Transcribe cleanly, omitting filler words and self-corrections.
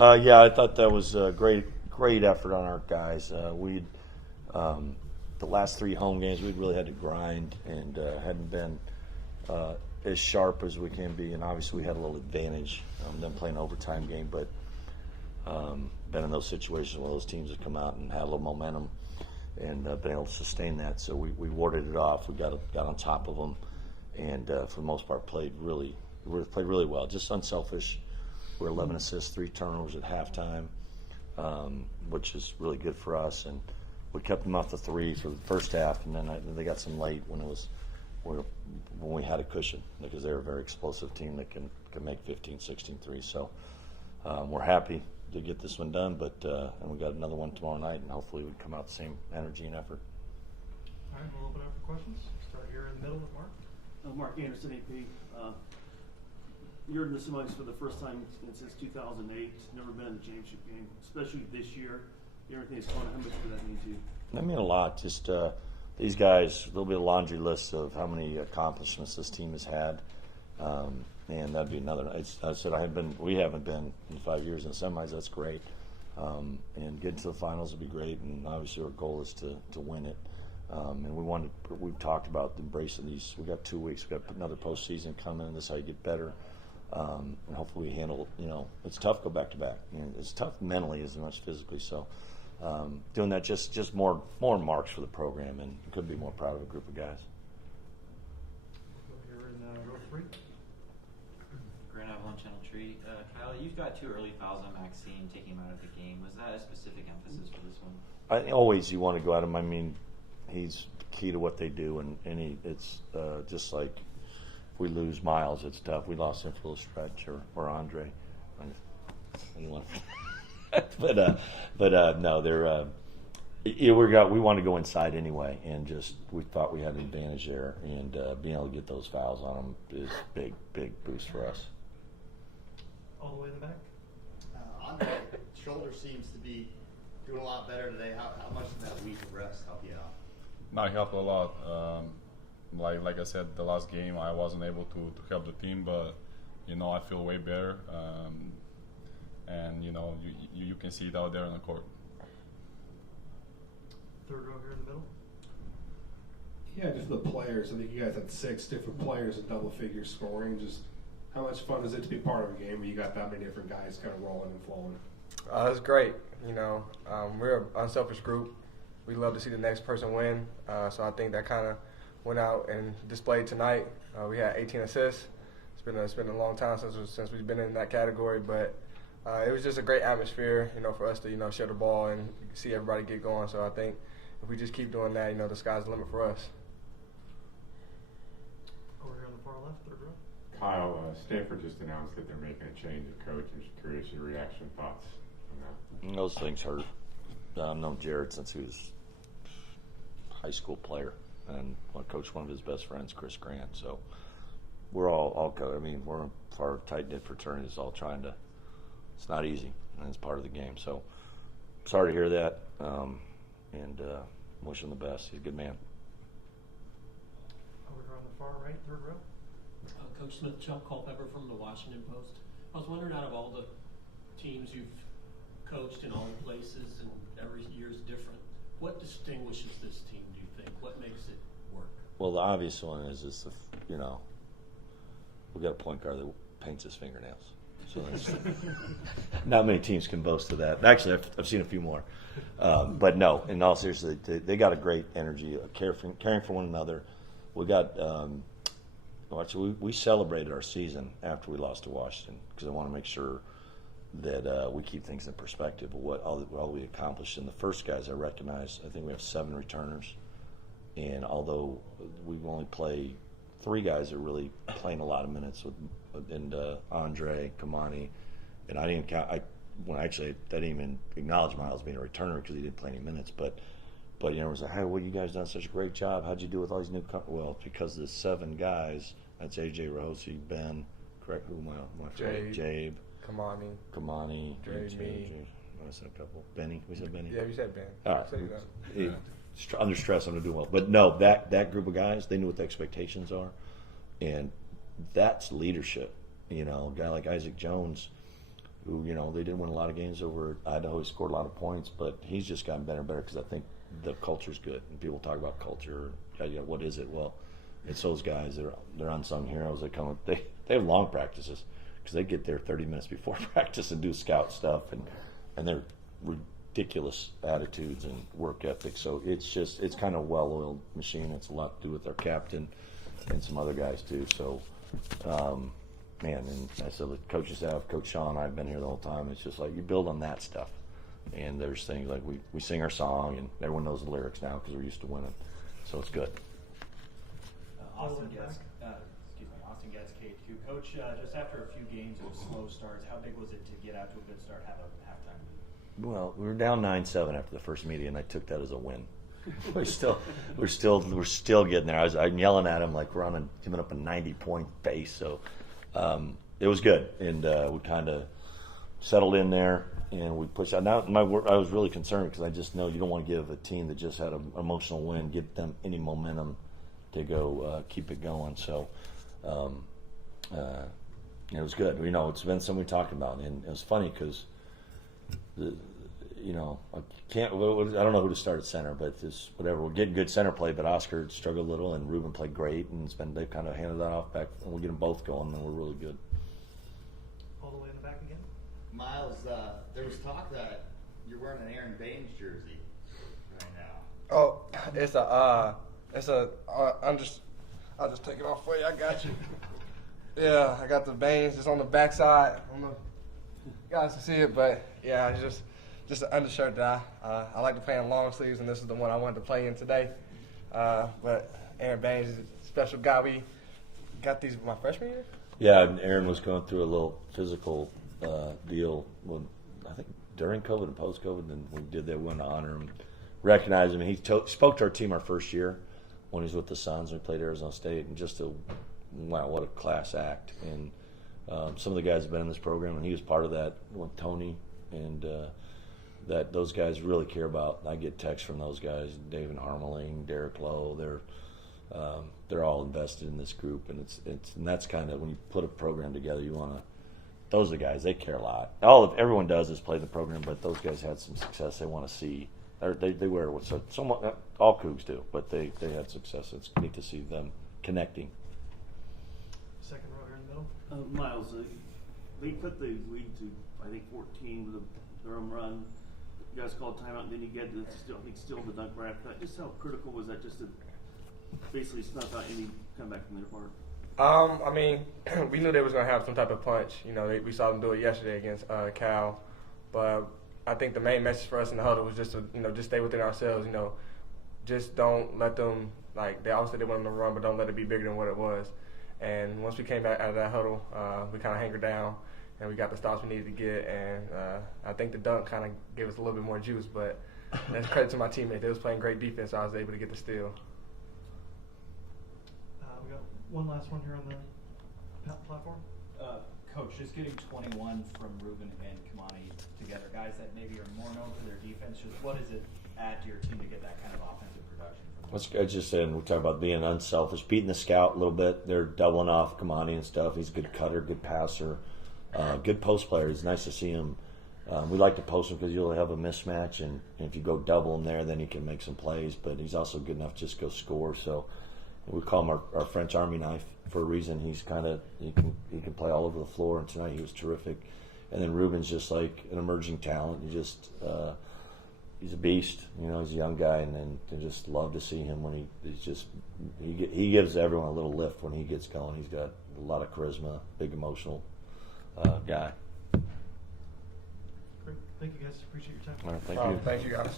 Yeah, I thought that was a great effort on our guys. The last 3 home games, we'd really had to grind and hadn't been as sharp as we can be. And obviously, we had a little advantage them playing an overtime game, but been in those situations where those teams have come out and had a little momentum and been able to sustain that. So we warded it off. We got on top of them, and for the most part, played really well. Just unselfish. We're 11 assists, 3 turnovers at halftime, which is really good for us. And we kept them off the 3 for the first half, and then they got some late when we had a cushion, because they're a very explosive team that can make 15, 16 threes. So we're happy to get this one done, but and we got another one tomorrow night, and hopefully we come out the same energy and effort. All right, we'll open up for questions. Start here in the middle with Mark. Mark Anderson, AP. You're in the semis for the first time since 2008. Never been in the championship game, especially this year. Everything's going. How much does that mean to you? That mean a lot. Just these guys, a little bit of laundry list of how many accomplishments this team has had, and that'd be another. I said we haven't been in 5 years in the semis. That's great, and getting to the finals would be great. And obviously, our goal is to win it. And we've talked about embracing these. We've got 2 weeks. We've got another postseason coming, and this is how you get better. And hopefully we handle. It's tough to go back to back. It's tough mentally as much physically. So. Doing that just more marks for the program, and could be more proud of a group of guys. Here in row 3. Grand Avalon Channel Tree. Kyle, you've got 2 early fouls on Maxine, taking him out of the game. Was that a specific emphasis for this one? Always you want to go at him. I mean, he's key to what they do, and it's just like if we lose Miles, it's tough. We lost him for a little stretch, or Andre. But no, they're we want to go inside anyway, and just we thought we had an advantage there, and being able to get those fouls on them is big boost for us. All the way in the back. Andre, shoulder seems to be doing a lot better today. How much did that week of rest help you out? No, it helped a lot. Like I said, the last game I wasn't able to help the team, but I feel way better. And you can see it out there on the court. Third row here in the middle. Yeah, just the players. I think you guys had 6 different players in double figure scoring. Just how much fun is it to be part of a game where you got that many different guys kind of rolling and flowing? It's great. We're an unselfish group. We love to see the next person win. So I think that kind of went out and displayed tonight. We had 18 assists. It's been a long time since we've been in that category, but. It was just a great atmosphere, for us to, share the ball and see everybody get going. So I think if we just keep doing that, the sky's the limit for us. Over here on the far left, third row. Kyle, Stanford just announced that they're making a change of coach. I'm just curious your reaction, thoughts on that. Those things hurt. I've known Jared since he was a high school player, and I coached one of his best friends, Chris Grant. So we're all we're our tight-knit fraternity is all trying to. It's not easy, and it's part of the game. So, sorry to hear that, and wish him the best. He's a good man. Over here on the far right, third row. Coach Smith, Chuck Culpepper from the Washington Post. I was wondering, out of all the teams you've coached in all the places, and every year is different, what distinguishes this team, do you think? What makes it work? Well, the obvious one is we've got a point guard that paints his fingernails. So not many teams can boast of that. Actually, I've seen a few more. But no, in all seriousness, they got a great energy, caring for one another. We got we celebrated our season after we lost to Washington because I want to make sure that we keep things in perspective of what all we accomplished. And the first guys I recognize, I think we have 7 returners. And although we've only played 3 guys that are really playing a lot of minutes with Andre, Kamani, and I didn't count. I didn't even acknowledge Miles being a returner because he didn't play any minutes. But it was like, hey, well, you guys done such a great job. How'd you do with all these new? Well, because the 7 guys. That's AJ Rohosi, Ben, correct? Who am I? Jabe, Kamani, me. I said a couple. Benny, we said Benny. Yeah, we said Ben. All right. Under stress, I'm gonna do well. But no, that group of guys, they knew what the expectations are, and that's leadership. A guy like Isaac Jones, who, you know, they didn't win a lot of games over Idaho. He scored a lot of points, but he's just gotten better and better because I think the culture's good. And people talk about culture. You know, what is it? Well, it's those guys. They're unsung heroes. They have long practices because they get there 30 minutes before practice and do scout stuff, and they're ridiculous attitudes and work ethic. So it's kind of a well-oiled machine. It's a lot to do with our captain and some other guys too. So, man, and I said the coaches have, Coach Sean and I have been here the whole time. It's just like you build on that stuff. And there's things like we sing our song and everyone knows the lyrics now because we're used to winning. So it's good. Austin Getz, K2. Coach, just after a few games of slow starts, how big was it to get out to a good start, have a halftime lead? Well, we were down 9-7 after the first meeting, and I took that as a win. we're still getting there. I'm yelling at him like we're giving up a 90-point pace. So it was good, and we kind of settled in there, and we pushed out. Now I was really concerned because I just know you don't want to give a team that just had an emotional win, give them any momentum to go keep it going. So it was good. You know, it's been something we talked about, and it was funny because I don't know who to start at center, but this whatever. We're getting good center play, but Oscar struggled a little, and Ruben played great, and they've kind of handed that off back, and we'll get them both going, and we're really good. All the way in the back again. Miles, there was talk that you're wearing an Aaron Baines jersey right now. Oh, I'll just take it off for you. I got you. Yeah, I got the Baines. It's on the backside. I don't know if you guys can see it, but yeah, it's just an undershirt that I like to play in long sleeves, and this is the one I wanted to play in today. But Aaron Baines is a special guy. We got these my freshman year. Yeah, and Aaron was going through a little physical deal when I think during COVID and post-COVID, and we did that. We wanted to honor him, recognize him. He spoke to our team our first year when he was with the Suns. We played Arizona State, and wow, what a class act. And some of the guys have been in this program, and he was part of that with Tony, and that those guys really care about. I get texts from those guys, David Harmeling, Derek Lowe. They're all invested in this group, and and that's kind of when you put a program together, you want to. Those are the guys, they care a lot. Everyone does is play the program, but those guys had some success. They want to see. They wear what somewhat all Cougs do, but they had success. It's neat to see them connecting. Second row here in the middle. Miles, they cut the lead to I think 14 with a Durham run. You guys called timeout, and then you get still the dunk right after that. Just how critical was that? Just to basically snuff out any comeback from their part. I mean, we knew they was gonna have some type of punch. You know, we saw them do it yesterday against Cal, but I think the main message for us in the huddle was just to just stay within ourselves. You know, just don't let them they obviously they wanted them to run, but don't let it be bigger than what it was. And once we came back out of that huddle, we kind of hankered down, and we got the stops we needed to get. And I think the dunk kind of gave us a little bit more juice, but that's credit to my teammates. They was playing great defense, so I was able to get the steal. We got one last one here on the platform. Coach, just getting 21 from Ruben and Kamani together, guys that maybe are more known for their defense, just what does it add to your team to get that kind of offensive production from them? I just said, we're talking about being unselfish, beating the scout a little bit. They're doubling off Kamani and stuff. He's a good cutter, good passer, good post player. It's nice to see him. We like to post him because you'll have a mismatch, and if you go double him there, then he can make some plays. But he's also good enough to just go score. So we call him our French Army knife for a reason. He can play all over the floor, and tonight he was terrific. And then Ruben's just like an emerging talent. He's a beast. You know, he's a young guy, and then I just love to see him when he gives everyone a little lift when he gets going. He's got a lot of charisma, big emotional guy. Great. Thank you guys. Appreciate your time. All right, thank you. Thank you guys.